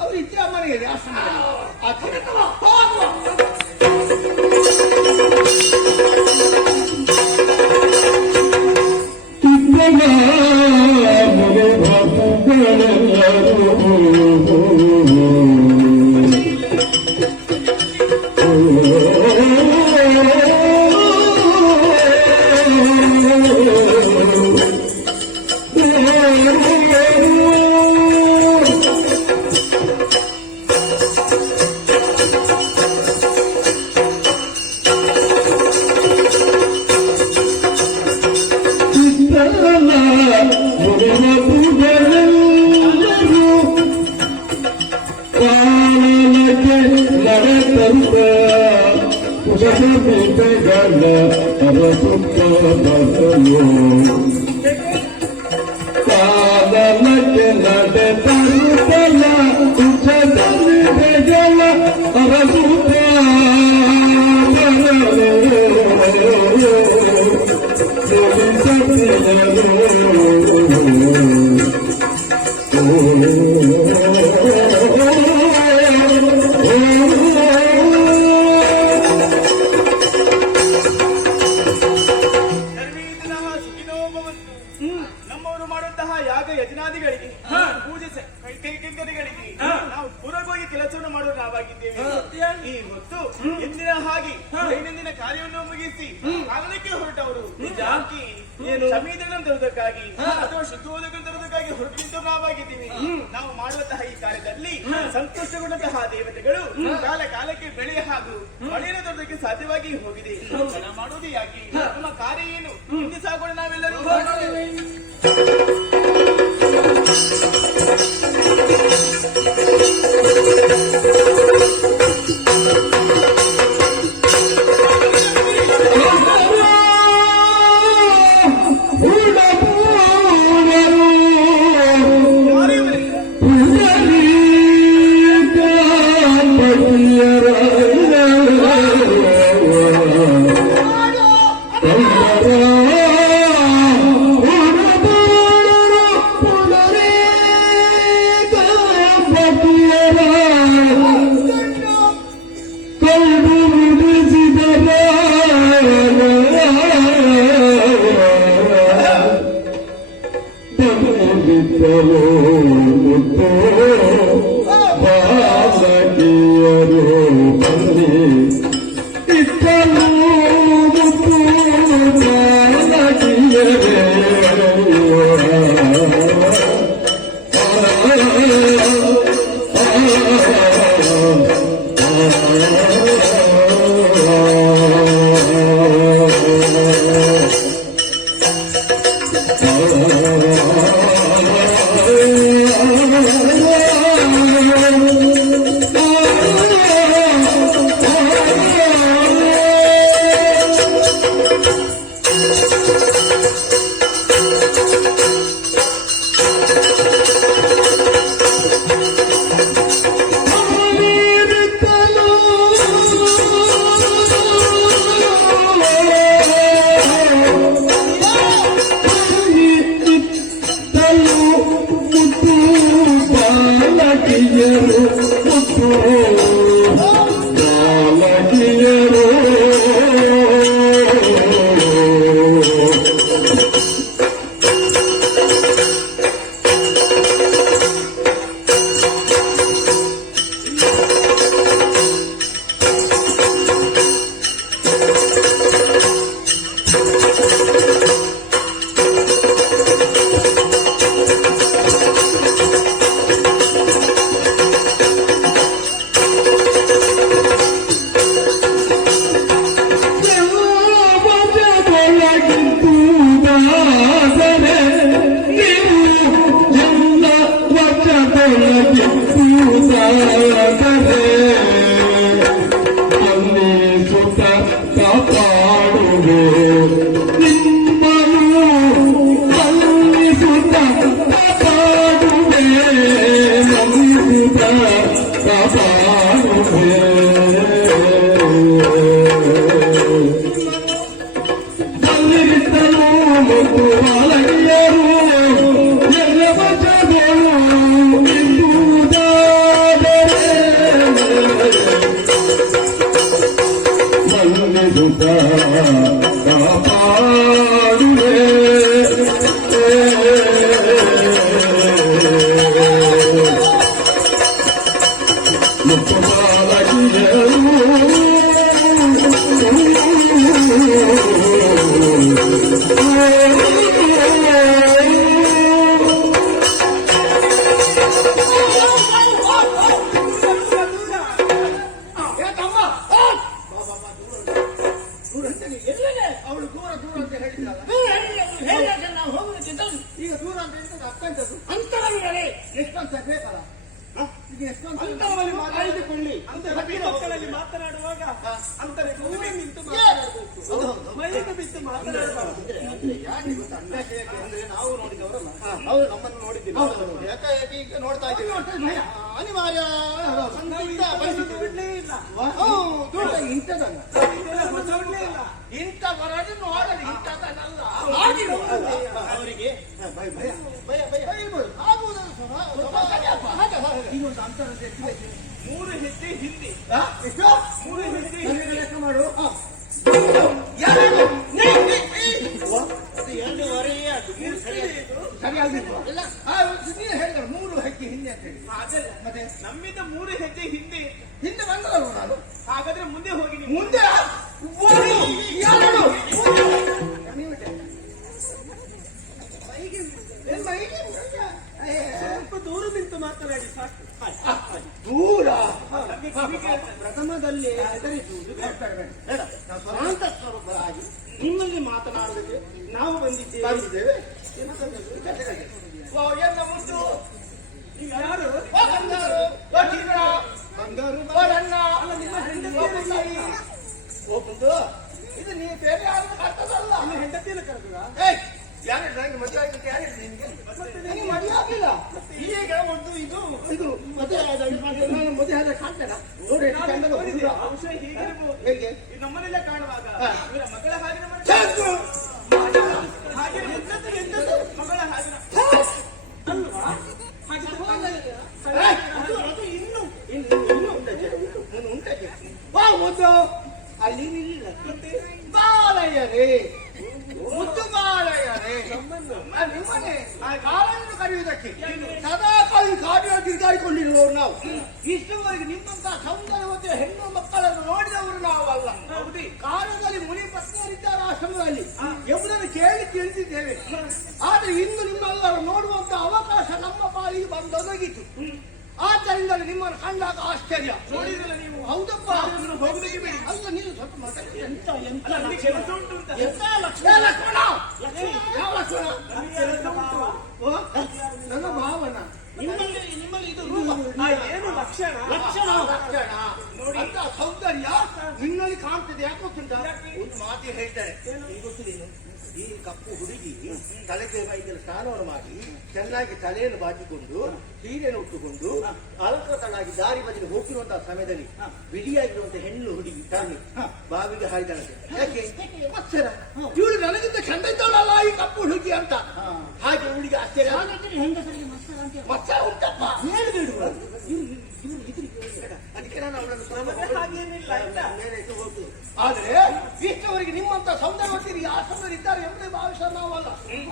ಅವ್ರು ಇದ್ರೆ ಮನೆಯಲ್ಲಿ ಆಶ್ರಮದಲ್ಲಿ ಆಚೆ ನಮ್ಮವರು ಮಾಡುವಂತಹ ಯಾಗ ಯಜನಾದಿಗಳಿಗೆ ಪೂಜೆ ಕೈಂಕರ್ಯಗಳಿಗೆ ನಾವು ಪೂರ್ವಕವಾಗಿ ಕೆಲಸವನ್ನು ಮಾಡುವ ನಾವಾಗಿದ್ದೇವೆ. ಈ ಹೊತ್ತು ಎಂದಿನ ಹಾಗೆ ದೈನಂದಿನ ಕಾರ್ಯವನ್ನು ಮುಗಿಸಿ ಕಾಲಕ್ಕೆ ಹೊರಟವರು ಸಮೀಧಗಳನ್ನು ತರುವುದಕ್ಕಾಗಿ ಅಥವಾ ಶುದ್ಧೋದಕವನ್ನು ತರುವುದಕ್ಕಾಗಿ ಹೊರಟಿದ್ದ ನಾವಾಗಿದ್ದೀವಿ. ನಾವು ಮಾಡುವಂತಹ ಈ ಕಾರ್ಯದಲ್ಲಿ ಸಂತೋಷಗೊಂಡಂತಹ ದೇವತೆಗಳು ಕಾಲ ಕಾಲಕ್ಕೆ ಬೆಳೆ ಹಾಗೂ ಮಳೆಯನ್ನು ತರುವುದಕ್ಕೆ ಸಾಧ್ಯವಾಗಿ ಹೋಗಿದೆ. ಮಾಡುವುದು ಯಾಕೆ? ನಮ್ಮ ಕಾರ್ಯ ಏನು? ಹಿಂದೆ ಸಾಗೋಣ ನಾವೆಲ್ಲರೂ. ಅಂತರವಿರಲಿ. ಎಷ್ಟೊಂದು ಬೇಕಲ್ಲ ಈಗ ಎಷ್ಟೊಂದು ಅಂತರದಲ್ಲಿ ಆಯ್ದುಕೊಳ್ಳಿ ಮಕ್ಕಳಲ್ಲಿ ಮಾತನಾಡುವಾಗ ಅಂತರ ದೂರ ನಿಂತು ಮಾತನಾಡಬೇಕು. ಹೌದು, ಹೌದು. ಮೈಗೆ ಬಿದ್ದು ಮಾತನಾಡಬಾರದು. ಯಾಕೆ ಗೊತ್ತಾ? ಅಂದ್ರೆ ನಾವು ನೋಡಿದವರಲ್ಲ, ಅವರು ನಮ್ಮನ್ನು ನೋಡಿದ್ದೀವಿ. ಯಾಕೆ ಈಗ ನೋಡ್ತಾ ಇದ್ದೀವಿ, ಅನಿವಾರ್ಯ ಸಂದಿಗ್ಧ ಪರಿಸ್ಥಿತಿ. ನೋಡ್ಲೇ ಇಲ್ಲ. ಹೌದು, ಇಂಥದನ್ನ ನೋಡ್ಲೇ ಇಲ್ಲ. ಇಂಥವರನ್ನು ನೋಡಲಿ, ಇಂಥದನ್ನಲ್ಲ. ಅವರಿಗೆ ಭಯ ಭಯ ಭಯ ಭಯ ಇರ್ಬೋದು. ಆಗುವುದಲ್ಲ ಈಗ ಒಂದು ಅಂತರ ಎಷ್ಟು 3 ಹೆಜ್ಜೆ ಹಿಂದೆ. ಎಷ್ಟು 3 ಹೆಜ್ಜೆ ನನಗೆ ಹಿಂದೆ. ಲೆಕ್ಕ ಮಾಡು. ಸರಿಯಾಗಿತ್ತು ಅಲ್ಲ? ನೀನು ಹೇಳಿದ್ರು 3 ಹೆಜ್ಜೆ ಹಿಂದೆ ಅಂತ ಹೇಳಿ. ಅದಲ್ಲ. ಮತ್ತೆ ನಮ್ಮಿಂದ 3 ಹೆಜ್ಜೆ ಹಿಂದೆ. ಹಿಂದೆ ಬಂದಲ್ಲ ನಾನು. ಹಾಗಾದ್ರೆ ಮುಂದೆ ಹೋಗಿ ನೀವು. ಮುಂದೆ ಯಾರು? ನೀವು ಸ್ವಲ್ಪ ದೂರ ನಿಂತು ಮಾತನಾಡಿ ಸಾಕು. ದೂರ ನಮ್ಗೆ ಕಿವಿ ಕೇಳ್ತದೆ. ಪ್ರಥಮದಲ್ಲಿ ಹೆದರಿಸುವುದು ಬೇಡ. ನಾವು ಸ್ವಂತ ಸ್ವರೂಪರಾಗಿ ನಿಮ್ಮಲ್ಲಿ ಮಾತನಾಡುವುದಕ್ಕೆ ನಾವು ಬಂದಿದ್ದೇವೆ. ಎಲ್ಲ ಮುಟ್ಟು. ನೀವು ಯಾರು? ಬಂಗಾರು ಅಲ್ಲ, ನಿಮ್ಮ ಹೆಂಡತಿ ಒಬ್ಬಂದು ಇದು ನೀವು ಬೇರೆ ಯಾರು ಕರ್ತದಲ್ಲ. ನಿಮ್ಮ ಹೆಂಡತಿಯನ್ನು ಕರೆದ. ಯಾರು ನನಗೆ ಮದುವೆ ಆಗಲಿಕ್ಕೆ ಯಾರು ನಿಮಗೆ ಮದುವೆ ಆಗಿಲ್ಲ. ಈಗ ಒಂದು ಇದು ಇದು ಮದುವೆ ನಾನು ಮದುವೆ ಆದ ಕಾಣ್ತೇನೆ ನೋಡಿ. ಅಂಶ ಹೀಗಿರಬಹುದು. ಹೇಗೆ ಇದು ನಮ್ಮನೆಲ್ಲ ಕಾಣುವಾಗ ಇವರ ಮಗಳ ಹಾಗೆ ಹಾಗೆ ಎಂತದ್ದು ಮಗಳ ಹಾಗೆ ಅಲ್ವಾ? ಅದು ಇನ್ನು ಉಂಟೆ ಒಂದು ಅಲ್ಲಿ ನಿಲ್ಲ ಬಾಲಯ್ಯರೇ, ಮುದ್ದು ಬಾಲಯ್ಯರೇ, ನಿಮ್ಮನೆ ಕಾಲನ್ನು ಕರೆಯುವುದಕ್ಕೆ ಸದಾ ಕಾಲಿ ಕಾಡಿಯಾಗಿ ತಿರುಗಾಡಿಕೊಂಡಿರುವವರು ನಾವು. ಇಷ್ಟುವರೆಗೆ ನಿಮ್ಮಂತಹ ಸೌಂದರ್ಯವತೆ ಹೆಣ್ಣು ಮಕ್ಕಳನ್ನು ನೋಡಿದವರು ನಾವಲ್ಲ. ಹೌದಿ? ಕಾಲದಲ್ಲಿ ಮುನಿ ಪತ್ನಿಯರಿದ್ದಾರೆ ಆಶ್ರಮದಲ್ಲಿ ಎಂಬುದನ್ನು ಕೇಳಿ ತಿಳಿದಿದ್ದೇವೆ. ಆದರೆ ಇಂದು ನಿಮ್ಮೆಲ್ಲರೂ ನೋಡುವಂತ ಅವಕಾಶ ನಮ್ಮ ಪಾಲಿಗೆ ಬಂದೊದಗಿತು. ಆದ್ದರಿಂದ ನಿಮ್ಮನ್ನು ಕಂಡಾಗ ಆಶ್ಚರ್ಯ. ನೋಡಿದ್ರಲ್ಲ ನೀವು? ಹೌದಪ್ಪ, ಹೋಗಲಿಕ್ಕೆ ಬೇಡಿ. ಅಲ್ಲ ನೀವು ಸ್ವಲ್ಪ ಮಾತಾಡಿ. ಎಂತ ಕೆಲಸ ಉಂಟು ಅಂತ. ಎಂತ ಲಕ್ಷಣ? ಲಕ್ಷ್ಮಣ ಯಾವ ಲಕ್ಷಣ? ಓ, ನನ್ನ ಭಾವನ ನಿಮ್ಮಲ್ಲಿ ಇದು ರೂಪ. ಏನು ಲಕ್ಷಣ? ಲಕ್ಷಣ ನೋಡಿ. ಅಂತ ಸೌಂದರ್ಯ ನಿನ್ನಲ್ಲಿ ಕಾಣ್ತದೆ. ಯಾಕೆ ಗೊತ್ತುಂಟ? ಒಂದು ಮಾತು ಹೇಳ್ತಾರೆ, ಗೊತ್ತಿಲ್ಲ. ಈ ಕಪ್ಪು ಹುಡುಗಿ ತಲೆಗೆ ಮೈಗೆಲ್ಲ ಸ್ನಾನವನ್ನು ಮಾಡಿ ಚೆನ್ನಾಗಿ ತಲೆಯನ್ನು ಬಾಚಿಕೊಂಡು ಸೀರೆಯನ್ನು ಉಟ್ಟುಕೊಂಡು ಅಲಂಕೃತನಾಗಿ ದಾರಿ ಬದಿಗೆ ಹೋಗಿರುವಂತಹ ಸಮಯದಲ್ಲಿ ಬಿಡಿಯಾಗಿರುವಂತಹ ಹೆಣ್ಣು ಹುಡುಗಿ ತಾನೆ ಬಾವಿಗೆ ಹಾರಿದಳಂತೆ. ಯಾಕೆ? ಮತ್ಸರ. ಇವಳು ನನಗಿಂತ ಚಂದ ಇದ್ದಾಳಲ್ಲ ಈ ಕಪ್ಪು ಹುಡುಗಿ ಅಂತ. ಹಾಗೆ ಹುಡುಗಿ ಆಶ್ಚರ್ಯ. ಮತ್ಸರ ಉಂಟಪ್ಪ, ಹೇಳ್ಬೇಡುವ. ಅದಕ್ಕೆ ನಾನು ಅವಳನ್ನು ಹಾಗೇನಿಲ್ಲ ಆಯ್ತಾ? ಹೋಗುದು. ಆದ್ರೆ ಇಷ್ಟವರೆಗೆ ನಿಮ್ಮಂತ ಸೌಂದರ್ಯವತಿಯರು ಯಾವ ಸೌಂದರ್ಯ ಇದ್ದಾರೆ ಎಂಬುದೇ ಭಾವಿಸ ನಾವಲ್ಲ.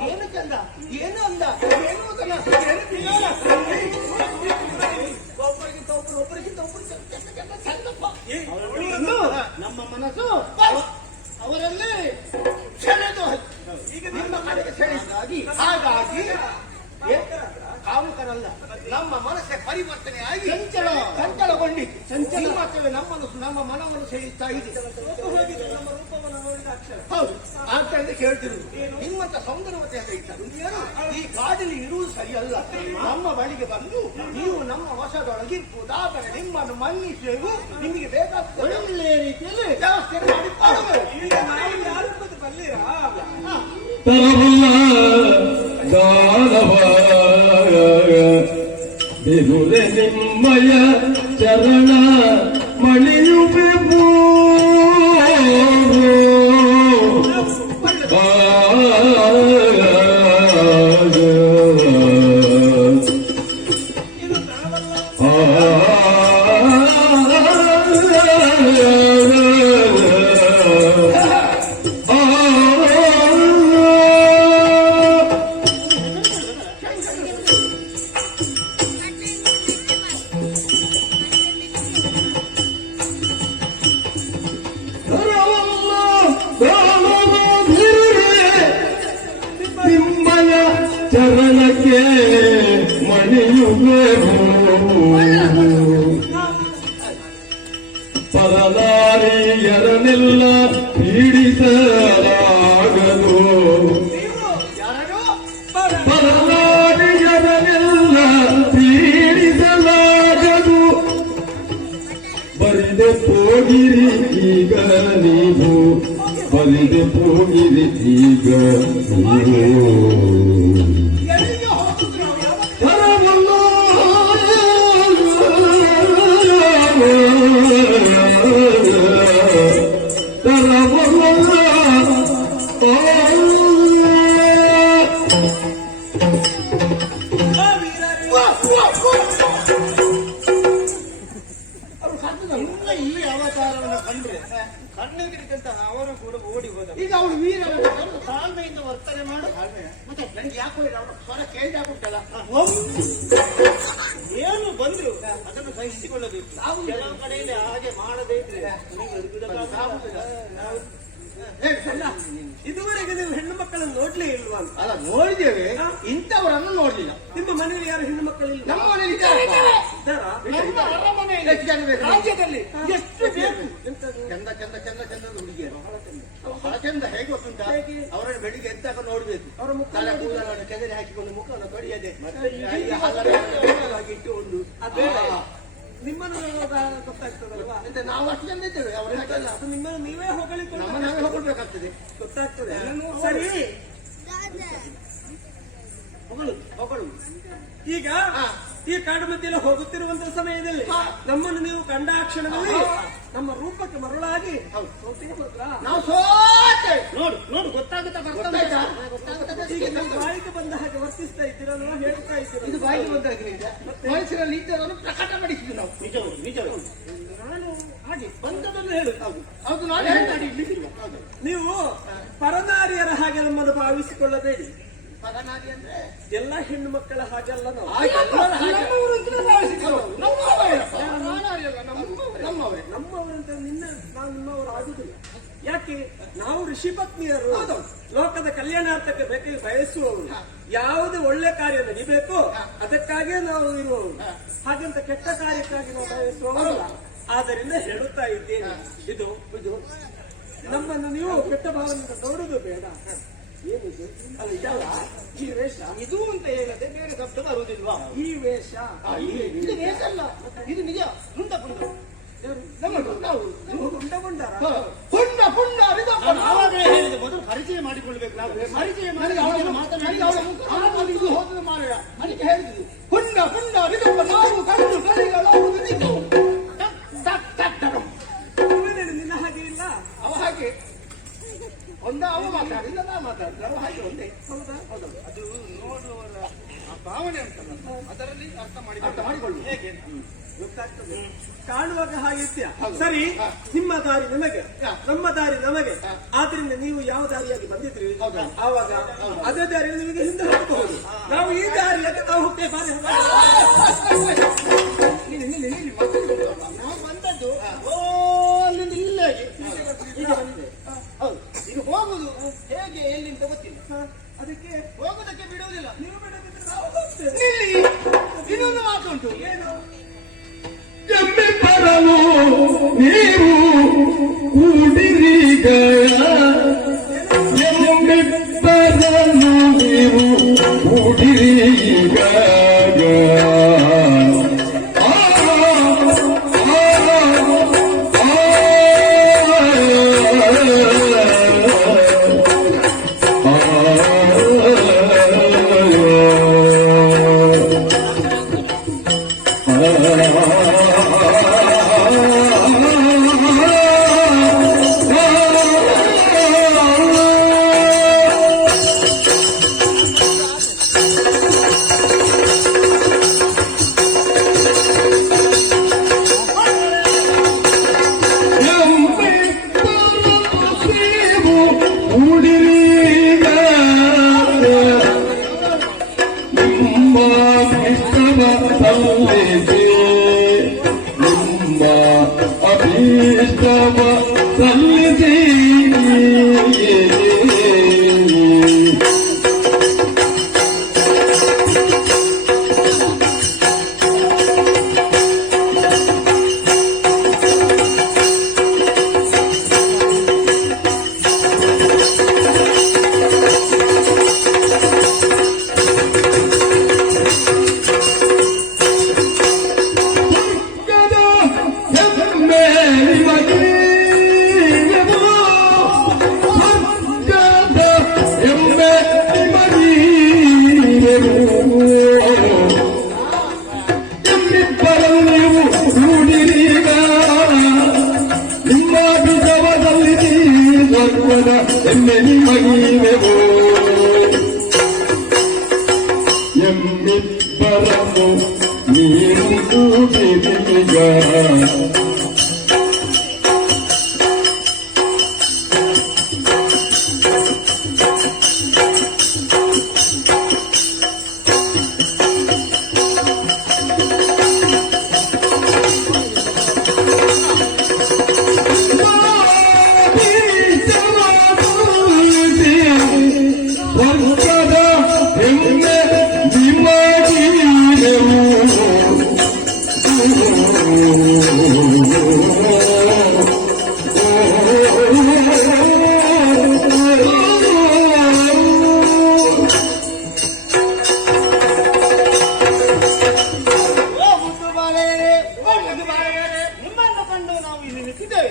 ಏನು ಚಂದ, ಏನು ಅಂದ, ಏನು ಒಬ್ಬರಿಗಿಂತ ಒಬ್ಬರು ಚಂದಪ್ಪ. ನಮ್ಮ ಮನಸ್ಸು ಅವರಲ್ಲಿ ಸೆಳೆದು ಈಗ ನಿಮ್ಮ ಕಡೆಗೆ ಸೆಳೆದಾಗಿ ಹಾಗಾಗಿ ಕಾಮುಕರಲ್ಲ, ನಮ್ಮ ಮನಸ್ಸೆ ಪರಿವರ್ತನೆ ಆಗಿ ಚಂಚಲಗೊಂಡಿತ್ತು. ಚಂಚಲವೇ ನಮ್ಮ ಮನವನ್ನು ಸೆಳೆಯುತ್ತಾ ಇದೆ. ನಮ್ಮ ರೂಪವನ್ನು ನೋಡಿದ ಅಕ್ಷರ. ಹೌದು, ಅಂತ ಕೇಳ್ತಿರುವುದು. ನಿಮ್ಮಂತ ಸೌಂದರ್ಯವತೆ ಅಂತ ಇಟ್ಟರು ಈ ಕಾಡಲ್ಲಿ ಇರುವುದು ಸರಿಯಲ್ಲ. ನಮ್ಮ ಬಳಿಗೆ ಬಂದು ನೀವು ನಮ್ಮ ವಶದೊಳಗಿರ್ಬೋದಾದರೆ ನಿಮ್ಮನ್ನು ಮನ್ನಿಸುವುದು ನಿಮಗೆ ಬೇಕಾದ ಒಳ್ಳೆಯ ರೀತಿಯಲ್ಲಿ ವ್ಯವಸ್ಥೆ ಮಾಡಿಕೊಳ್ಳಬೇಕು. ಈಗ ನಾವು ಯಾರು ಬಲ್ಲಿರಾ? ಬಿರುದೆ ನಿಮ್ಮಯ ಚರಣ ಮಣಿಯುವೆವು. ನಿಮ್ಮಯ ಚರಣಕ್ಕೆ ಮಣಿಯುವೆವು. ಪರನಾರಿಯರನ್ನೆಲ್ಲ ಪೀಡಿಸಲಾಗದು. ಪರನಾರಿಯರನ್ನೆಲ್ಲ ನೀವು ಬರಿದೆ ಹೋಗಿರಿ ಈಗ ಎಲ್ಲಿಗೆ ಹೋಗುದು ನಾವು ಯಾವಾಗ ತರವಲ್ಲ ಅವರು ಕರ್ತದ ಇನ್ನು ಈ ಅವತಾರವನ್ನು ಕಂಡ್ರೆ ಕಣ್ಣೆದುರಿಗಂತ ಅವರು ಕೂಡ ಓಡಿ ಹೋದ. ಈಗ ಅವಳು ವೀರನ ತಾಳ್ಮೆಯಿಂದ ವರ್ತನೆ ಮಾಡು ಮತ್ತೆ ನನಗೆ ಯಾಕೋ ಇಲ್ಲ ಅವರ ಸ್ವರ ಕೇಳಿದಾಗುಂಟಲ್ಲ ಏನು ಬಂದ್ರು ಅದನ್ನು ಸಹಿಸಿಕೊಳ್ಳಬೇಕು. ನಾವು ಕೆಲವು ಕಡೆಯಲ್ಲಿ ಹಾಗೆ ಮಾಡದೇ ಇದ್ರೆ ಇದುವರೆಗೆ ನೀವು ಹೆಣ್ಣು ಮಕ್ಕಳನ್ನು ನೋಡ್ಲೇ ಇಲ್ವಾ ಅಂತ? ಅಲ್ಲ ನೋಡಿದ್ದೇವೆ ಇಂಥವರನ್ನು ನೋಡ್ಲಿಲ್ಲ. ನಿಮ್ಮ ಮನೆಯಲ್ಲಿ ಯಾರು ಹೆಣ್ಣು ಮಕ್ಕಳಿಲ್ಲ? ನಮ್ಮ ಮನೇಲಿ ಇದ್ದಾರಾ? ನಮ್ಮ ಅರಮನೆಯಲ್ಲಿ ಎಷ್ಟು ಜನ ಬೇಕು? ರಾಜ್ಯದಲ್ಲಿ ಎಷ್ಟು ಬೇಕು? ಚಂದ ಚಂದ ಚಂದ ಚಂದದ ಹುಡುಗಿಯರು ಬಹಳ ಚಂದ. ಹೇಗೆ ಗೊತ್ತುಂಟ ಅವರನ್ನು ಬೆಳಿಗ್ಗೆ ಎದ್ದಾಗ ನೋಡ್ಬೇಕು. ಅವರ ಮುಖ ತಲೆ ಕೂದಲನ್ನು ಕೆದರಿ ಹಾಕಿಕೊಂಡು ಮುಖವನ್ನು ತೊಳೆಯದೆ ಇಟ್ಟು ಒಂದು ನಿಮ್ಮನ್ನು ಗೊತ್ತಾಗ್ತದಲ್ವಾ? ಮತ್ತೆ ನಾವು ಅಷ್ಟು ಜನ ಇದ್ದೇವೆ ಅವರ ಹಾಗೆಲ್ಲ ಅದು ನಿಮ್ಮನ್ನು ನೀವೇ ಹೊಗಳಿಕೊಂಡು ನಮ್ಮ ನಾವೇ ಹೊಗಳ್ಬೇಕಾಗ್ತದೆ. ಗೊತ್ತಾಗ್ತದೆ. ಸರಿ, ಹೊಗಳು ಈಗ ಈ ಕಾಡು ಮಧ್ಯೆಲ್ಲ ಹೋಗುತ್ತಿರುವಂತಹ ಸಮಯದಲ್ಲಿ ನಮ್ಮನ್ನು ನೀವು ಕಂಡಾಕ್ಷಣದಲ್ಲಿ ನಮ್ಮ ರೂಪಕ್ಕೆ ಮರಳಾಗಿ ನಾವು ಸೋತೆ ನೋಡು ನೋಡು ಗೊತ್ತಾಗುತ್ತಾ ಗೊತ್ತಾಯ್ತಾ? ಈಗ ನಮ್ಮ ಬಾಯಿಗೆ ಬಂದ ಹಾಗೆ ವರ್ತಿಸ್ತಾ ಇದ್ದೀರಲ್ವಾ, ಹೇಳ್ತಾ ಇದು ಇದ್ದೀರ. ಬಾಯಿಗೆ ಬಂದಾಗ ಮನಸ್ಸಿನಲ್ಲಿ ಇದ್ದರನ್ನು ಪ್ರಕಟಪಡಿಸಿದ್ವಿ ನಾವು. ನಿಜವು ನಿಜವು. ನಾನು ಹಾಗೆ ಬಂದದನ್ನು ಹೇಳು. ಹೌದು ನಾನು ಹೇಳ್ತಾಡಿ ನೀವು ಪರನಾರಿಯರ ಹಾಗೆ ನಮ್ಮನ್ನು ಭಾವಿಸಿಕೊಳ್ಳಬೇಡಿ. ಪರನಾರಿ ಅಂದ್ರೆ ಎಲ್ಲ ಹೆಣ್ಣು ಮಕ್ಕಳ ಹಾಗೆಲ್ಲ ನಾವು ನಮ್ಮವರು ಅಂತ ಭಾವಿಸಿಕೊಳ್ಳೋದು. ನಮ್ಮವರೇ ನಮ್ಮವರಂತ ನಾವು ನಿಮ್ಮವರು ಆಗುದಿಲ್ಲ. ಯಾಕೆ? ನಾವು ಋಷಿ ಪತ್ನಿಯರು, ಲೋಕದ ಕಲ್ಯಾಣಾರ್ಥಕ್ಕೆ ಬೇಕು ಬಯಸುವವರು. ಯಾವುದೇ ಒಳ್ಳೆ ಕಾರ್ಯ ನಡಿಬೇಕು ಅದಕ್ಕಾಗಿಯೇ ನಾವು ಇರುವವರು. ಹಾಗಂತ ಕೆಟ್ಟ ಕಾರ್ಯಕ್ಕಾಗಿ ನಾವು ಬಯಸುವವರು. ಆದ್ದರಿಂದ ಹೇಳುತ್ತಾ ಇದ್ದೇನೆ, ಇದು ನಮ್ಮನ್ನು ನೀವು ಕೆಟ್ಟ ಭಾವನೆಯಿಂದ ನೋಡುದು ಬೇಡ. ಏನಿದು? ಅಲ್ಲ ಇದಲ್ಲ ಈ ವೇಷ, ಇದು ಅಂತ ಹೇಳದೆ ಬೇರೆ ಶಬ್ದ ಬರುವುದಿಲ್ವಾ? ಈ ವೇಷ ಇದು ವೇಷ ಅಲ್ಲ, ಇದು ನಿಜ. ಹುಂಡ ಪುಂಡ ನಮ್ಮದು ನಾವು ಗುಂಡ ಗುಂಡರ ಪುಂಡ ಪುಂಡ ನಾವಾಗಲೇ ಹೇಳಿದೆ, ಮೊದಲು ಪರಿಚಯ ಮಾಡಿಕೊಳ್ಬೇಕು. ನಾವು ಪರಿಚಯ ಮಾಡಿ ಮಾತಾಡಿ ಇದು ಹೋದ ಮಾರಾಯ ಅದಕ್ಕೆ ಹೇಳಿದ್ರು ಪುಂಡ ಪುಂಡ ರಿದಪ್ಪ ನಾವು ಕಣ್ಣು ಕಲಿಗಳಾಗುವುದು ನಿಜ. ನಿನ್ನ ಹಾಗೆ ಇಲ್ಲ. ಅವ ಹಾಗೆ ಒಂದ ಅವ ಮಾತಾಡಿಲ್ಲ ನಾ ಮಾತಾಡಿಲ್ಲ ಅವ ಹಾಗೆ ಒಂದೇ. ಹೌದಾ? ಹೌದಲ್ಲ, ಅದು ನೋಡುವವರ ಆ ಭಾವನೆ ಉಂಟಲ್ಲ, ಅದರಲ್ಲಿ ಅರ್ಥ ಮಾಡಿಕೊಳ್ಳು. ಹೇಗೆ ಗೊತ್ತಾಗ್ತದೆ. ಕಾಣುವಾಗ ಹಾಗೆ ಇತ್ಯ. ಸರಿ, ನಿಮ್ಮ ದಾರಿ ನಮಗೆ, ನಮ್ಮ ದಾರಿ ನಮಗೆ. ಆದ್ರಿಂದ ನೀವು ಯಾವ ದಾರಿಯಾಗಿ ಬಂದಿದ್ರಿ ಆವಾಗ ಅದೇ ದಾರಿಯಲ್ಲಿ ನಿಮಗೆ ಹಿಂದೆ ಹೋಗಬಹುದು. ನಾವು ಈ ದಾರಿಯಾಗಿ ನಾವು ಹೋಗ್ತೇವೆ. ನಾವು ಬಂದದ್ದು ಇಲ್ಲೇ ಈಗ ಬಂದಿದೆ. ಹೌದು, ಈಗ ಹೋಗುದು ಹೇಗೆ ಎಲ್ಲಿಂದ ಗೊತ್ತಿಲ್ಲ. ಅದಕ್ಕೆ ಹೋಗುದಕ್ಕೆ ಬಿಡುವುದಿಲ್ಲ. ನೀವು ಬಿಡದಿದ್ರೆ ನಾವು ಹೋಗ್ತೇವೆ. ನಿಲ್ಲಿ, ಇನ್ನೊಂದು ಮಾತು ಉಂಟು. ಏನು? ಎಮ್ಮೆ ಬರಲು ನೀವು ಕೂಡಿರೀಗ ಎಮ್ಮೆ ಬರಲು ನೀವು ಕೂಡಿರೀಗ ಬರಲು ನೀನು ಕೂಡಿದೀಗ ಸ್ವರ್ಗದ ಹೆಮ್ಮೆ ನಿಮಗೀರೆವು ಓ ಮುದ್ದು ಬಾಳೆಯರೇ, ಓ ಮುದ್ದು ಬಾಳೆಯರೇ, ನಿಮ್ಮನ್ನು ಕಂಡು ನಾವು ಇಲ್ಲಿ ನಿಂತಿದ್ದೇವೆ.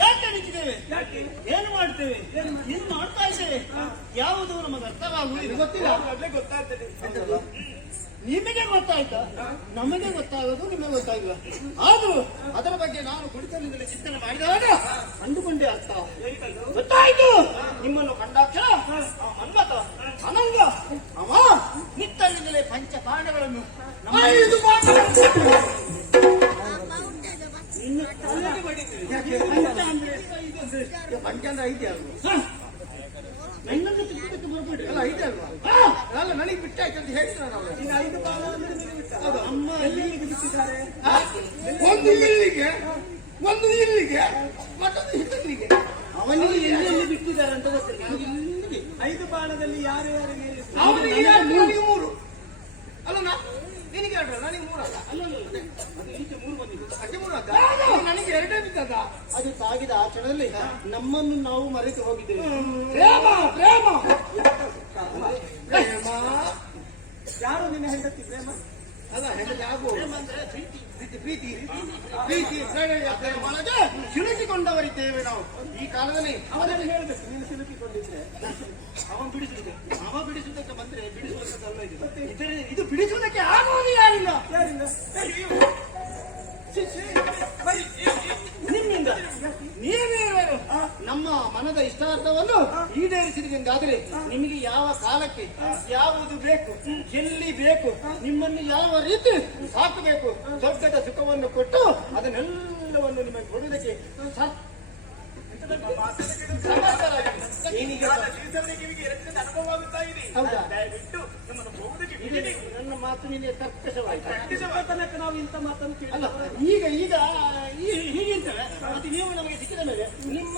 ಯಾಕೆ ನಿಂತಿದ್ದೇವೆ? ಏನು ಮಾಡ್ತೇವೆ? ಏನು ಮಾಡ್ತಾ ಇದ್ದೇವೆ? ಯಾವುದು ನಮಗೆ ಅರ್ಥವಾಗುವುದಿಲ್ಲ. ಗೊತ್ತಿಲ್ಲ. ಅದೇ ಗೊತ್ತಾಗ್ತದೆ. ನಿಮಗೆ ಗೊತ್ತಾಯ್ತಾ? ನಮಗೆ ಗೊತ್ತಾಗೋದು ನಿಮಗೆ ಗೊತ್ತಾಗಿಲ್ಲ. ಆದ್ರೂ ಅದರ ಬಗ್ಗೆ ನಾನು ಕುಡಿತಲಿಂದಲೇ ಚಿಂತನೆ ಮಾಡಿದಾಗ ಅಂದುಕೊಂಡೇ ಅರ್ಥ ಗೊತ್ತಾಯ್ತು. ನಿಮ್ಮನ್ನು ಕಂಡಾಕ್ಷರ ಅನ್ಮತ ಅನಂಗ ಅವ ನಿತ್ತಲಿಂದಲೇ ಪಂಚಪಾಂಡಗಳನ್ನು ಇನ್ನು ತಲೆಗೆ ಬಡಿತೀವಿ. ಪಂಚ ಅಂದ್ರೆ ಐತೆ ಅಲ್ವಾ? ನನ್ನನ್ನು ತಿದ್ದಕ್ಕೆ ಬರ್ಬೇಡಿ. ಅಲ್ಲ ಐತೆ ಅಲ್ವಾ? ಅಲ್ಲ ನನಗೆ ಬಿಟ್ಟಾಯ್ತು ಅಂತ ಹೇಳ್ತಾರೆ ನಾವು. ಇನ್ನು 5 ಬಾಣ ಅಂದ್ರೆ ನಿಮಗೆ ಬಿಟ್ಟ. ಅಮ್ಮ ಎಲ್ಲಿಗೆ ಬಿಟ್ಟಿದ್ದಾರೆ? ಒಂದು ಇಲ್ಲಿಗೆ, ಒಂದು ಇಲ್ಲಿಗೆ, ಮತ್ತೊಂದು ಇಲ್ಲಿಗೆ. ಅವನಿಗೆ ಎಲ್ಲಿ ಬಿಟ್ಟಿದ್ದಾರೆ ಅಂತ ಗೊತ್ತಿಲ್ಲ. ನನಗೆ ಇಲ್ಲಿಗೆ 5 ಬಾಣದಲ್ಲಿ ಯಾರು ಯಾರು ಮೇಲೆ ಅವನಿಗೆ 2, ನನಗೆ 3. ಅಲ್ಲ ನಿನಗೆ 2, ನನಗೆ 3 ಅಲ್ಲ. ಅಲ್ಲ ಅದು ಈಚೆ 3 ಬಂದಿದ್ದು. ಅಕ್ಕೆ 3 ಅಲ್ಲ. ನನಗೆ 2 ಬಿದ್ದದ. ಅದು ಸಾಗಿದ ಆ ಕ್ಷಣದಲ್ಲಿ ನಮ್ಮನ್ನು ನಾವು ಮರೆತು ಹೋಗಿದ್ದೇವೆ. ಪ್ರೇಮ ಪ್ರೇಮ ಪ್ರೇಮ. ಯಾರು ನಿನ್ನ ಹೆಂಡತಿ ಪ್ರೇಮ? ಅಲ್ಲ ಹೆಂಡತಿ ಆಗು. ಪ್ರೇಮ ಅಂದ್ರೆ ಪ್ರೀತಿ ಪ್ರೀತಿ ಪ್ರೀತಿ ಒಳಗೆ ಸಿಲುಕಿಕೊಂಡವರಿದ್ದೇವೆ ನಾವು ಈ ಕಾಲದಲ್ಲಿ. ಅವನನ್ನು ಹೇಳ್ಬೇಕು, ನೀನು ಸಿಲುಕಿಕೊಂಡಿದ್ರೆ ಅವ ಬಿಡಿಸುವುದಕ್ಕೆ ಬಂದ್ರೆ ಬಿಡಿಸುವುದಕ್ಕಲ್ಲ ಇದು ಬಿಡಿಸುವುದಕ್ಕೆ ಆಗುವುದು ಯಾರಿಲ್ಲ. ಯಾರಿಂದ? ನಿಮ್ಮಿಂದ ನೀವೇನು ನಮ್ಮ ಮನದ ಇಷ್ಟಾರ್ಥವನ್ನು ಈಡೇರಿಸಿದ್ರೆಂದಾದರೆ ನಿಮಗೆ ಯಾವ ಕಾಲಕ್ಕೆ ಯಾವುದು ಬೇಕು, ಎಲ್ಲಿ ಬೇಕು, ನಿಮ್ಮನ್ನು ಯಾವ ರೀತಿ ಸಾಕಬೇಕು, ಸ್ವರ್ಗದ ಸುಖವನ್ನು ಕೊಟ್ಟು ಅದನ್ನೆಲ್ಲವನ್ನು ನಿಮಗೆ ಕೊಡುವುದಕ್ಕೆ ಅನುಭವವಾಗುತ್ತಾ ಇದೆ. ಹೌದಾ? ದಯವಿಟ್ಟು ನಮ್ಮನ್ನು ಹೋಗುವುದಕ್ಕೆ ಬಿಡಿ. ನನ್ನ ಮಾತು ನಿಮಗೆ ಕರ್ಕಶವಾಯಿತು. ತನಕ ನಾವು ಇಂಥ ಮಾತನ್ನು ಅಲ್ಲ ಕೇಳಿ ಈಗ ಹೀಗಿರ್ತವೆ. ಮತ್ತೆ ನೀವು ನಮಗೆ ಸಿಕ್ಕಿದ ಮೇಲೆ ನಿಮ್ಮ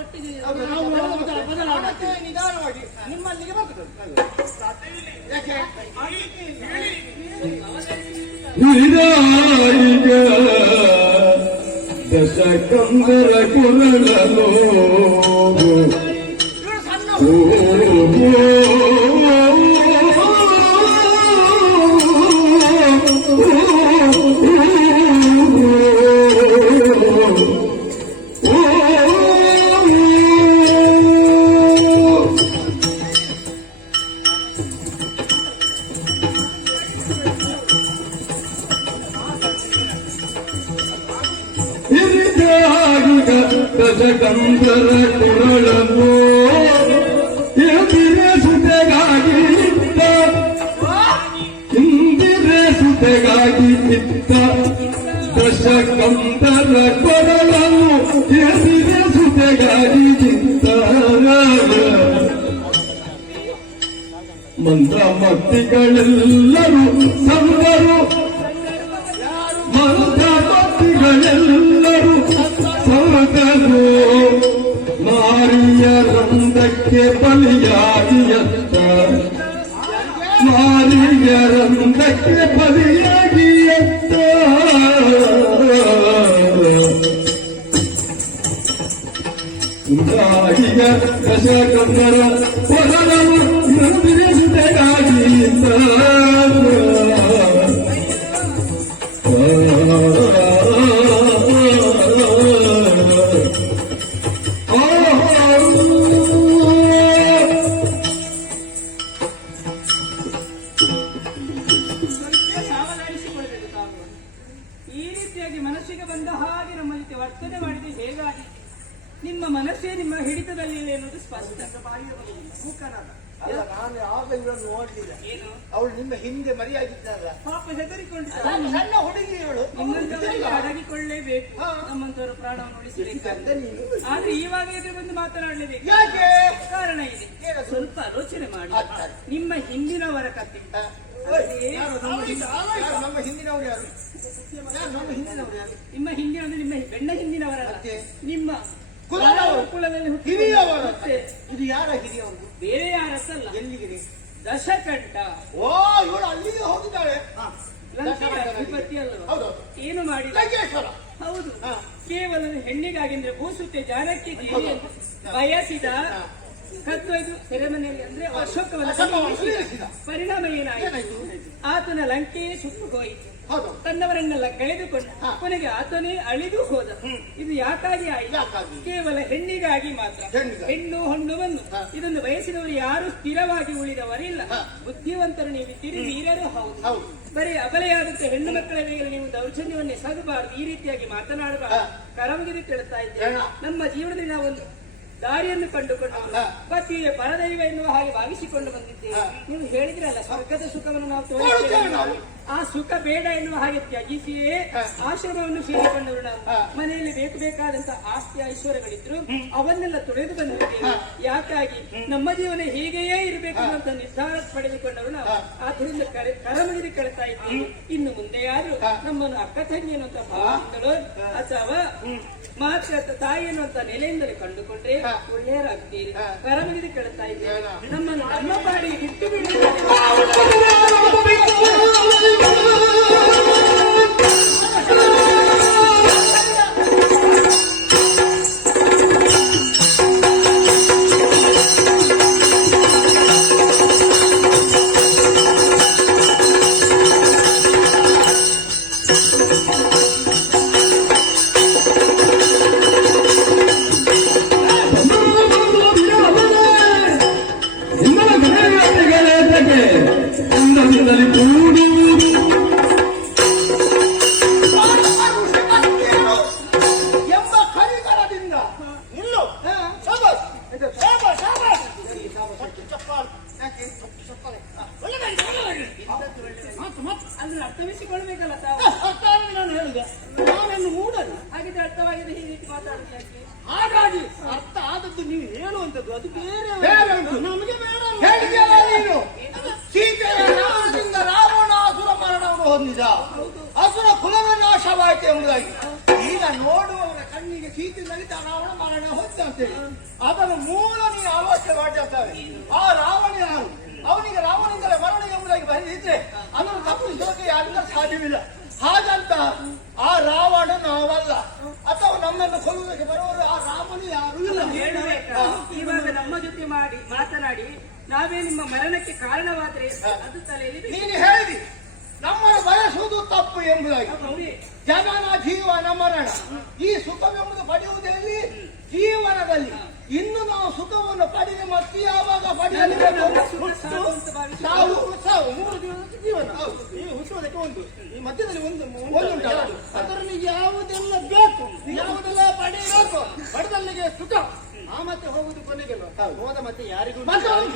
ಒಟ್ಟಿಗೆ ಬದಲಾವಣೆ ನಿಧಾನವಾಗಿ ನಿಮ್ಮಲ್ಲಿಗೆ ಬರ್ತದೆ. ಸಾಧ್ಯವಿಲ್ಲ. ಯಾಕೆ? ಹಿರಿದಾಯಿಗ ದಶಕಂದರ ಕುರಳಲು ಇವರು ಸಣ್ಣ ಹಿರಿದಾಯಿಗ ದಶಕಂದರ ಕುರಳಲು ಎದಿರೆ ಸುತೆಗಾಗಿ ಇತ್ತ ಇಂದಿರೆ ಸುತೆಗಾಗಿ ಇತ್ತ ದಶಕಂದರ ಕೊರಳಲು ಎದಿರೆ ಸುತೆಗಾಗಿ ಇತ್ತ ಮಂತ್ರಮತಿಗಳೆಲ್ಲರೂ ಸಂದರು ಮಂತ್ರಮತಿಗಳೆಲ್ಲರೂ ಸಂದರು ಮಾರಿಯ ರಂಧಕ್ಕೆ ಬಲಿಯಾಗಿಯತ್ತ ಮಾರಿಯ ರಂಧಕ್ಕೆ ಬಲಿಯಾಗಿಯತ್ತ ಗಾಳಿಯ ದಶಕಂದರ ಹೊರಡಲು ನಂದಿರಿಸುತ್ತಾಗಿಯತ್ತ ಸಾವಧಾನಿಸಿಕೊಳ್ಳಬೇಕು ತಾವು. ಈ ರೀತಿಯಾಗಿ ಮನಸ್ಸಿಗೆ ಬಂದ ಹಾಗೆ ನಮ್ಮ ಜೊತೆ ವರ್ತನೆ ಮಾಡಿದ್ರೆ ಹೇಗಾಗಿ ನಿಮ್ಮ ಮನಸ್ಸೇ ನಿಮ್ಮ ಹಿಡಿತದಲ್ಲಿ ಎನ್ನುವುದು ಸ್ಪಷ್ಟ. ಮೂಕನಾದ ಅಲ್ಲ ನಾನು ಆಗ ಇವಳನ್ನು ನೋಡ್ಲಿಲ್ಲ. ಏನು ಅವಳು ನಿಮ್ಮ ಹಿಂದೆ ಮರಿಯಾಗಿದ್ದಲ್ಲ, ಪಾಪ ಹೆದರಿಕೊಂಡಿದ್ದ ಸಣ್ಣ ಹುಡುಗಿ ಇವಳು. ನಿಮ್ಮಂತವರಿಗೆ ಅಡಗಿಕೊಳ್ಳಲೇಬೇಕು, ಹಾ. ನಮ್ಮಂತವರ ಪ್ರಾಣವನ್ನು ಉಳಿಸಬೇಕು. ಗಂಡ ನೀನು ಆದ್ರೆ ಇವಾಗ ಎದುರು ಬಂದು ಮಾತನಾಡಲೇಬೇಕು. ಯಾಕೆ? ಕಾರಣ ಇದೆ, ಏನದು? ಸ್ವಲ್ಪ ಆಲೋಚನೆ ಮಾಡಿ. ಆಗ್ತದೆ. ನಿಮ್ಮ ಹಿಂದಿನವರ ಕಥೆ ಆ, ಅದೇ ಯಾರು ನಮ್ಮ ಯಾರು ನಮ್ಮ ಹಿಂದಿನವ್ರು ಯಾರು? ಯಾರು ನಮ್ಮ ಹಿಂದಿನವ್ರು ಯಾರು? ನಿಮ್ಮ ಹಿಂದಿನ ಅಂದ್ರೆ ನಿಮ್ಮ ಬೆಣ್ಣ ಹಿಂದಿನವರಲ್ಲ, ಮತ್ತೆ? ನಿಮ್ಮ ಕುಲದವರು. ಕುಲದಲ್ಲಿ ಹಿರಿಯವರು. ಮತ್ತೆ ಇದು ಯಾರ ಹಿರಿಯವರು? ಬೇರೆ ಯಾರತ್ತಲ್ಲ, ಎಲ್ಲಿಗೆ? ದಶಕಂಠ. ಓ, ಇವಳು ಅಲ್ಲಿಗೆ ಹೋಗಿದ್ದಾಳೆ. ಲಂಕೆಯ ಅಧಿಪತಿ ಅಲ್ವಾ? ಹೌದೌದು. ಏನು ಮಾಡಿದ? ಲಂಕೇಶ್ವರ. ಹೌದು, ಹಾ. ಕೇವಲ ಹೆಣ್ಣಿಗಾಗಿ ಅಂದ್ರೆ ಭೂಸುತ್ತೆ ಜಾನಕ್ಕೆ ದೇವಿ ಅಂತ ಬಯಸಿದ ಕತ್ತೊಯ್ದು ಸೆರೆಮನೆಯಲ್ಲಿ ಅಂದ್ರೆ ಅಶೋಕವನ್ನ ಇಳಿಸಿದ. ಪರಿಣಾಮ ಏನಾಯಿತು? ಏನಾಯ್ತು? ಆತನ ಲಂಕೆಯೇ ಸುಟ್ಟು ಹೋಯಿತು, ಹೌದು. ತನ್ನವರನ್ನೆಲ್ಲ ಕಳೆದುಕೊಂಡು ಹಾ. ಕೊನೆಗೆ ಆತನೇ ಅಳಿದು ಹೋದ. ಇದು ಯಾಕಾಗಿ ಆಯಿತು? ಯಾಕಾಗಿ? ಕೇವಲ ಹೆಣ್ಣಿಗಾಗಿ ಮಾತ್ರ. ಹೆಣ್ಣಿಗಾಗಿ. ಹೆಣ್ಣು ಹೊಣ್ಣು ಬಂದು ಹಾ. ಇದನ್ನು ಬಯಸಿದವರು ಯಾರು ಸ್ಥಿರವಾಗಿ ಉಳಿದವರಿಲ್ಲ. ಹಾ. ಬುದ್ಧಿವಂತರು ನೀವಿದ್ದೀರಿ, ವೀರರು ಹೌದು. ಹೌದು. ಬರೀ ಅಬಲೆಯಾದಂತೆ ಹೆಣ್ಣು ಮಕ್ಕಳ ಮೇಲೆ ನೀವು ದೌರ್ಜನ್ಯವನ್ನೇ ಸಾಗಬಾರದು, ಈ ರೀತಿಯಾಗಿ ಮಾತನಾಡಬಾರದು. ಹಾ. ಕರಮಗಿರಿ ಕೇಳ್ತಾ ಇದ್ದೇವೆ. ಏನ? ನಮ್ಮ ಜೀವನದಲ್ಲಿ ನಾವೊಂದು ದಾರಿಯನ್ನು ಕಂಡುಕೊಂಡು ಹಾ. ಪತಿಯೇ ಪರದೈವ ಎನ್ನುವ ಹಾಗೆ ಭಾವಿಸಿಕೊಂಡು ಬಂದಿದ್ದೇವೆ. ಹಾ. ನೀವು ಹೇಳಿದ್ರಲ್ಲ ಸ್ವರ್ಗದ ಸುಖವನ್ನು ನಾವು ತೋರುತ್ತೇವೆ ತೋರಿಸ್ತೇವೆ. ನಾವು. ಆ ಸುಖ ಬೇಡ ಎನ್ನುವ ಹಾಗೆ ತ್ಯಜಿಸಿಯೇ ಹಾ. ಆಶ್ರಮವನ್ನು ಸೇರಿಕೊಂಡವರು ನಾವು. ಹಾ. ಮನೆಯಲ್ಲಿ ಬೇಕು ಬೇಕಾದಂತ ಆಸ್ತಿ ಐಶ್ವರ್ಯಗಳಿದ್ರು ಅವನ್ನೆಲ್ಲ ತೊಳೆದು ಬಂದಿದ್ದೇವೆ. ಯಾಕಾಗಿ ನಮ್ಮ ಜೀವನ ಹೀಗೆಯೇ ಇರಬೇಕು ಅಂತ ನಿರ್ಧಾರ ಪಡೆದುಕೊಂಡವರು ನಾವು. ಆದ್ದರಿಂದ ಕರಮಗಿರಿ ಕೇಳ್ತಾ ಇದ್ದೀವಿ. ಇನ್ನು ಮುಂದೆಯಾದ್ರೂ ನಮ್ಮನ್ನು ಅಕ್ಕ ತಂಗಿ ಅನ್ನುವಂತ ಭಾವದಿಂದಲೋ ಅಥವಾ ಮಾತ್ರ ತಾಯಿ ಅನ್ನುವಂತ ನೆಲೆಯಿಂದಲೇ ಕಂಡುಕೊಂಡ್ರೆ ಒಳ್ಳೆಯರಾಗ್ತೀರಿ. ಕರಮಗಿರಿ ಕೇಳ್ತಾ ಇದ್ದೇವೆ. ನಮ್ಮನ್ನು ನಮ್ಮ ಬಾಡಿ ಬಿಟ್ಟು ಬಿಡುತ್ತಾರೆ. ಎಂಬ ಕರಿಕರದಿಂದ ನಿಲ್ಲು. ಶಾಬಾಸ್. ಶಾಬಾಸ್, ಶಾಬಾಸ್. ಮತ್ತು ಚಪ್ಪಾಳೆ. ಯಾಕೆ? ಚಪ್ಪಾಳೆ. ಒಳ್ಳೆದಾಗಿ, ಒಳ್ಳೆದಾಗಿ. ಅದನ್ನು ಅರ್ಥವಿಸಿಕೊಳ್ಬೇಕಲ್ಲ ತಾವು. ಅರ್ಥವಾಗಿ ನಾನು ಹೇಳಿದೆ, ನಾನೇನು ಮೂಡಲ್ಲ. ಹಾಗಿದ್ರೆ ಅರ್ಥವಾಗಿದೆ ಈ ರೀತಿ ಮಾತಾಡೋದು ಯಾಕೆ? ಹಾಗಾಗಿ ಅರ್ಥ ಆದದ್ದು ನೀವು ಹೇಳುವಂತದ್ದು ಅದು ಬೇರೆ ಬೇರೆ ಉಂಟು. ನಮಗೆ ಬೇಡ ಅಲ್ಲ. ಹೇಳಿದೆಯಲ್ಲ ನೀನು, ಸೀತೆಯ ನಾಶದಿಂದ ರಾವಣ ಅಸುರ ಮರಣವನ್ನು ಹೊಂದಿದ, ಅಸುರ ಕುಲದ ನಾಶವಾಯಿತು ಎಂಬುದಾಗಿ. ಈಗ ನೋಡುವವರ ಕಣ್ಣಿಗೆ ಸೀತೆ ನಲಿತ ರಾವಣ ಮರಣ ಹೊಂದ ಅಂತೇಳಿ ಅದನ್ನು ಮೂಲ ನೀನು ಆಲೋಚನೆ ಮಾಡಿರ್ತಾರೆ. ಆ ರಾವಣ ಯಾರು? ಅವನಿಗೆ ರಾವಣನಿಂದಲೇ ಮರಣ ಎಂಬುದಾಗಿ ಬರೆದಿದ್ರೆ ಅದನ್ನು ತಪ್ಪಿಸೋಕೆ ಯಾರಿಂದ ಸಾಧ್ಯವಿಲ್ಲ. ಹಾಗಂತ ಆ ರಾವಣ ನಾವಲ್ಲ, ಅಥವಾ ನಮ್ಮನ್ನು ಕೊಲ್ಲುವುದಕ್ಕೆ ಬರುವವರು ಆ ರಾಮನು ಯಾರು ಇಲ್ಲ. ಹೇಳಬೇಕಾ? ಇವಾಗ ನಮ್ಮ ಜೊತೆ ಮಾತನಾಡಿ ನಾವೇ ನಿಮ್ಮ ಮರಣಕ್ಕೆ ಕಾರಣವಾದ್ರೆ ಅದು ತಲೆಯಲ್ಲಿ ನೀನು ಹೇಳಿದಿ ನಮ್ಮನ್ನು ಬಯಸುವುದು ತಪ್ಪು ಎಂಬುದಾಗಿ. ಜನನ ಜೀವನ ಮರಣ ಈ ಸುಖವೆಂಬುದು ಪಡೆಯುವುದರಲ್ಲಿ ಜೀವನದಲ್ಲಿ ಇನ್ನು ನಾವು ಸುಖವನ್ನು ಪಡೆದು ಮತ್ತೆ ಯಾವಾಗ ಪಡೆಯಬೇಕು? ಸಾವು, ಸಾವು, 3 ದಿವಸದ ಜೀವನ. ಈ ಹುಟ್ಟುವುದಕ್ಕೆ ಒಂದು ಈ ಮಧ್ಯದಲ್ಲಿ ಒಂದು ಒಂದುಂಟಲ್ಲ, ಅದರಲ್ಲಿ ಯಾವುದೆಲ್ಲ ಬೇಕು ಯಾವುದೆಲ್ಲ ಪಡೆಯಬೇಕು ಪಡೆದಲ್ಲಿಗೆ ಸುಖ. ಆ ಮತ್ತೆ ಹೋಗುದು ಕೊನೆಗೆಲ್ಲ ಹೋದ ಮತ್ತೆ ಯಾರಿಗೂ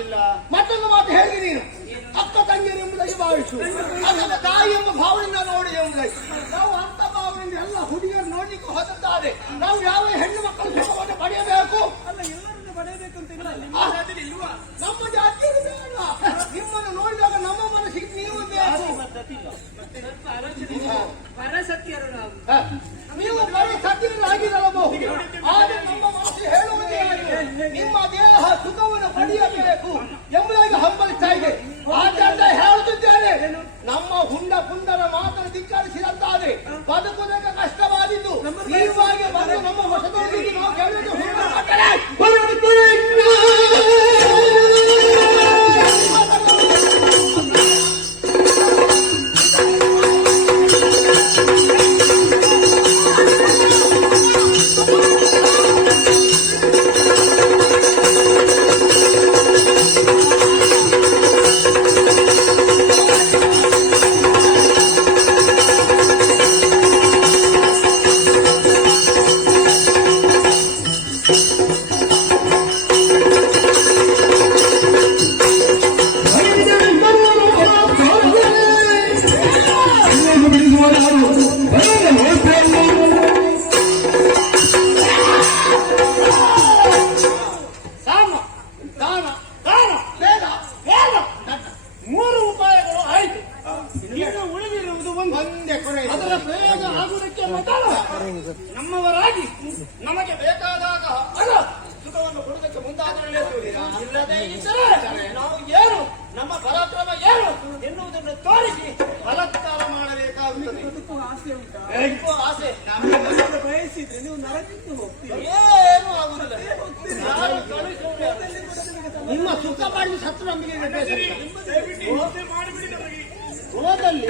ಇಲ್ಲ. ಮತ್ತೊಂದು ಮಾತು ಹೇಳಿ ನೀನು, ಅಕ್ಕ ತಂಗಿಯರು ಎಂಬುದಾಗಿ ಭಾವಿಸು, ಅದನ್ನ ತಾಯಿ ಎಂಬ ಭಾವನೆಯಿಂದ ನೋಡಿ ಎಂಬುದಾಗಿ. ನಾವು ಅಂತ ಭಾವನೆಯಿಂದ ಎಲ್ಲ ಹುಡುಗಿಯರು ನೋಡ್ಲಿಕ್ಕೆ ಹೋಗುತ್ತಾರೆ. ನಾವು ಯಾವ ಹೆಣ್ಣು ಮಕ್ಕಳು ಸುಖವನ್ನು ಪಡೆಯಬೇಕು? ಅಲ್ಲ, ಎಲ್ಲರನ್ನು ಪಡೆಯಬೇಕು ಅಂತ ಇಲ್ಲ. ನಿಮ್ಮ ಜಾತಿಯಲ್ಲಿ ಇಲ್ವಾ? ನಮ್ಮ ಜಾತಿಯಲ್ಲಿ ಬೇಡ. ನಿಮ್ಮನ್ನು ನೋಡಿದಾಗ ನಮ್ಮ ಮನಸ್ಸಿಗೆ ನೀವು ಬೇಕು. ಸ್ವಲ್ಪ ಆಲೋಚನೆ ಇದೆ. ಪರಸತ್ಯರು ನಾವು. ನೀವು ಬರೀ ಸತ್ಯರಾಗಿರಬಹುದು, ಆದರೆ ನಮ್ಮ ಮನಸ್ಸು ಹೇಳುವುದೇ ನಿಮ್ಮ ದೇಹ ಸುಖವನ್ನು ಪಡೆಯಬೇಕು ಎಂಬುದಾಗಿ ಹಂಬಲಿಸ್ತಾ ಇದೆ. ಆದ್ದರಿಂದ ಹೇಳುತ್ತಿದ್ದೇನೆ, ನಮ್ಮ ಹುಂಡ ಪುಂಡರ ಮಾತನ್ನು ಧಿಕ್ಕರಿಸಿದಂತಾದ್ರೆ ಬದುಕುವುದಕ್ಕೆ ಕಷ್ಟವಾದಿದ್ದು ನೀವಾಗಿ ಬಂದು ನಮ್ಮ ಹೊಸದೊಂದಿಗೆ ನಾವು ಕೇಳಿದ್ದು ಹುಂಡ ಸಾಮ ದಾನ ದಾನ ವೇದ ವೇದ ಮೂರು ಉಪಾಯಗಳು ಆಯಿತು. ಇನ್ನು ಉಳಿದಿರುವುದು ಒಂದೇ ಕೊನೆ. ಅದರ ಪ್ರಯೋಗ ಆಗುವುದಕ್ಕೆ ಮೊದಲು ನಮ್ಮವರಾಗಿ ನಮಗೆ ಬೇಕಾದಾಗ ಸುಖವನ್ನು ಕೊಡುವುದಕ್ಕೆ ಮುಂದಾದರೆ ಇಲ್ಲದೇ ಇದ್ದರೆ ನಾವು ಏನು ನಮ್ಮ ಪರಾಕ್ರಮ ಏನು ಎನ್ನುವುದನ್ನು ತೋರಿಸಿ ಬಲಾತ್ಕಾರ ಮಾಡಬೇಕಾಗುತ್ತದೆ. ಇದಕ್ಕೂ ಆಸೆ ಬಯಸಿದ್ರೆ ನೀವು ನರಕಕ್ಕೆ ಹೋಗ್ತೀರಿ. ಏನು ಆಗುವುದಿಲ್ಲ. ನಾನು ಕಳುಹಿಸುವುದೇ. ನಿಮ್ಮ ಸುಖ ಮಾಡಿ ಸತ್ತು ನಮಗೆ ಮಾಡಿಬಿಡಿ ನಮಗೆ. ಗೋದಲ್ಲಿ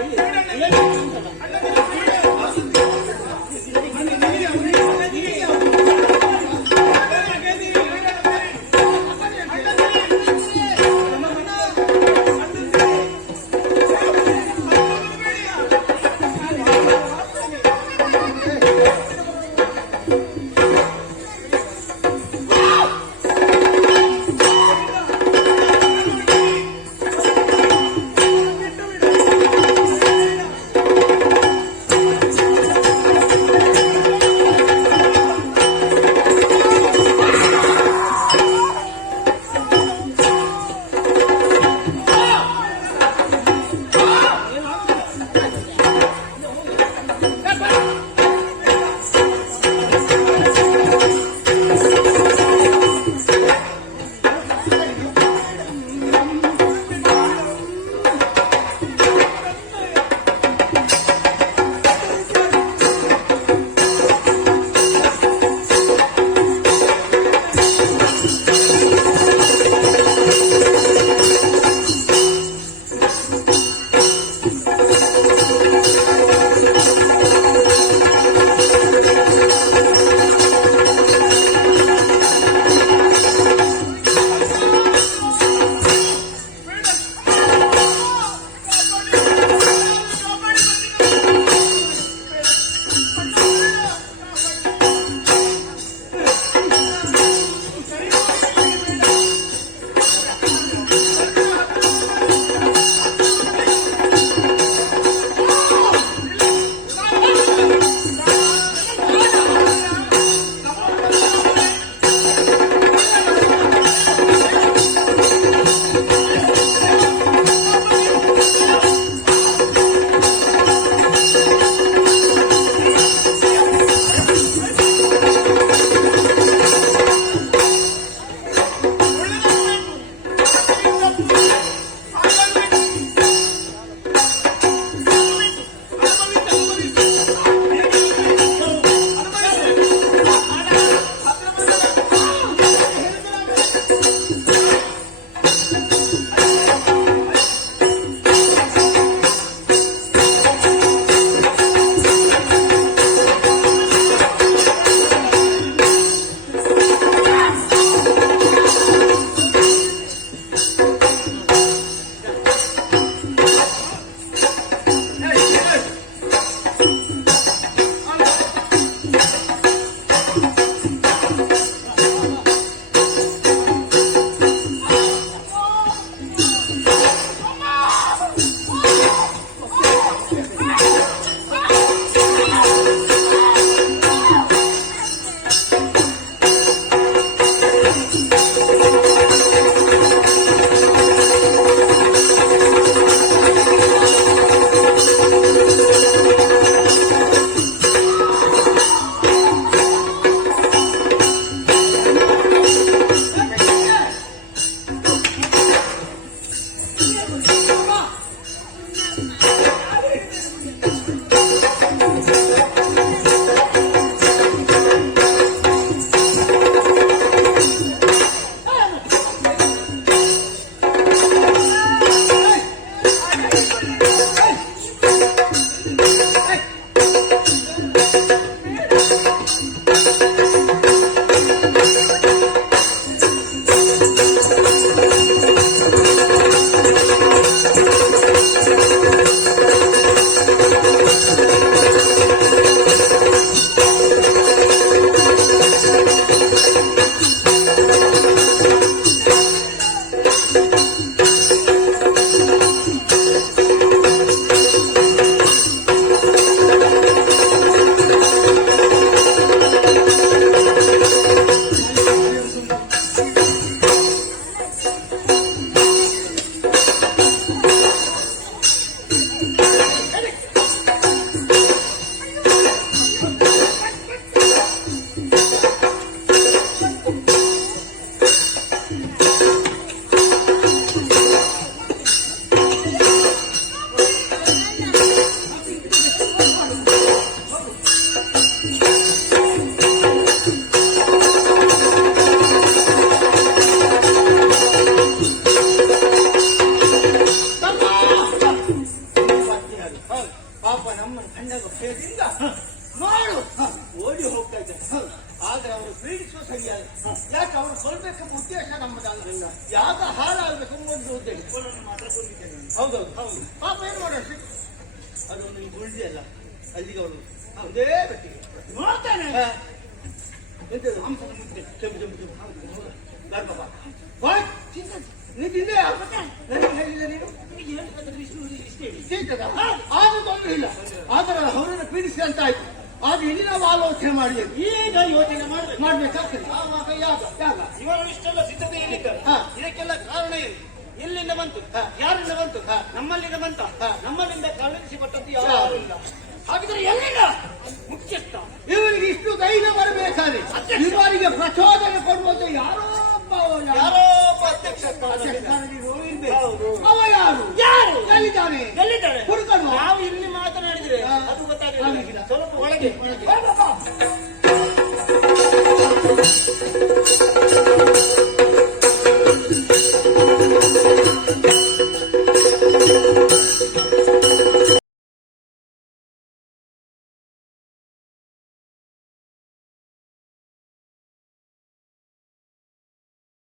ಪಾಪ ನಮ್ಮ ಕಂಡಾಗ ಭಯದಿಂದ ಮಾಡು ಓಡಿ ಹೋಗ್ತಾ ಇದ್ದಾರೆ. ಆದ್ರೆ ಅವರು ಪೀಡಿಸುವ ಸರಿಯಾದ ಯಾಕೆ ಅವರು ಕೊಲ್ಬೇಕೆಂಬ ಉದ್ದೇಶ ನಮ್ಮದಲ್ಲ. ಯಾಗ ಹಾಳಾಗಬೇಕು ಒಂದು ಉದ್ದೇಶ. ಹೌದೌದು ಹೌದು. ಪಾಪ ಏನ್ ಮಾಡೋಣ, ಅದೊಂದು ನಿಮ್ಗೆ ಉಳಿದಿ ಅಲ್ಲ, ಅಲ್ಲಿಗೆ ಅವರು ಅದೇ ಪಟ್ಟಿಗೆ ನೋಡ್ತಾನೆ ಎಂತದು ಹಂಸದ ಮುದ್ದೆ ಕೆಂಪು ಕೆಂಪು ಕೆಂಪು ಗರ್ಭ ನೀ ತಿಂದೆ ನನಗೆ ಹೇಳಿಲ್ಲ ನೀನು ಆದ್ರೂ ತೊಂದರೆ ಇಲ್ಲ. ಆದ್ರೆ ಅವರನ್ನು ಪೀಡಿಸಿ ಅಂತ ಆಯ್ತು. ಆದ್ರೆ ಇಲ್ಲಿ ನಾವು ಆಲೋಚನೆ ಮಾಡಬೇಕು, ಈಗ ಯೋಚನೆ ಮಾಡ್ಬೇಕಾಗ್ತದೆ. ಇವರು ಇಷ್ಟೆಲ್ಲ ಸಿದ್ಧತೆ ಏನಿದ್ದಾರೆ, ಇದಕ್ಕೆಲ್ಲ ಕಾರಣ ಏನು, ಎಲ್ಲಿಂದ ಬಂತು, ಯಾರಿಂದ ಬಂತು, ನಮ್ಮಲ್ಲಿಂದ ಬಂತ, ನಮ್ಮಲ್ಲಿಂದ ಕಳುಹಿಸಿಕೊಟ್ಟದ್ದು ಯಾರು ಇಲ್ಲ. ಹಾಗಿದ್ರೆ ಎಲ್ಲಿಂದ ಮುಖ್ಯಸ್ಥ ಇವರಿಗೆ ಇಷ್ಟು ಧೈರ್ಯ ಬರಬೇಕಾದ್ರೆ ಇವರಿಗೆ ಪ್ರಚೋದನೆ ಕೊಡುವುದು ಯಾರೋ ಯಾರೋ ಅಧ್ಯಕ್ಷ ಅವ ಯಾರು ಯಾರು ಎಲ್ಲಿದ್ದಾನೆ ಹುಡುಕನು. ನಾವು ಇಲ್ಲಿ ಮಾತನಾಡಿದ್ರೆ ಅದು ಗೊತ್ತಾಗಲಿಲ್ಲ. ಸ್ವಲ್ಪ ಒಳಗೆ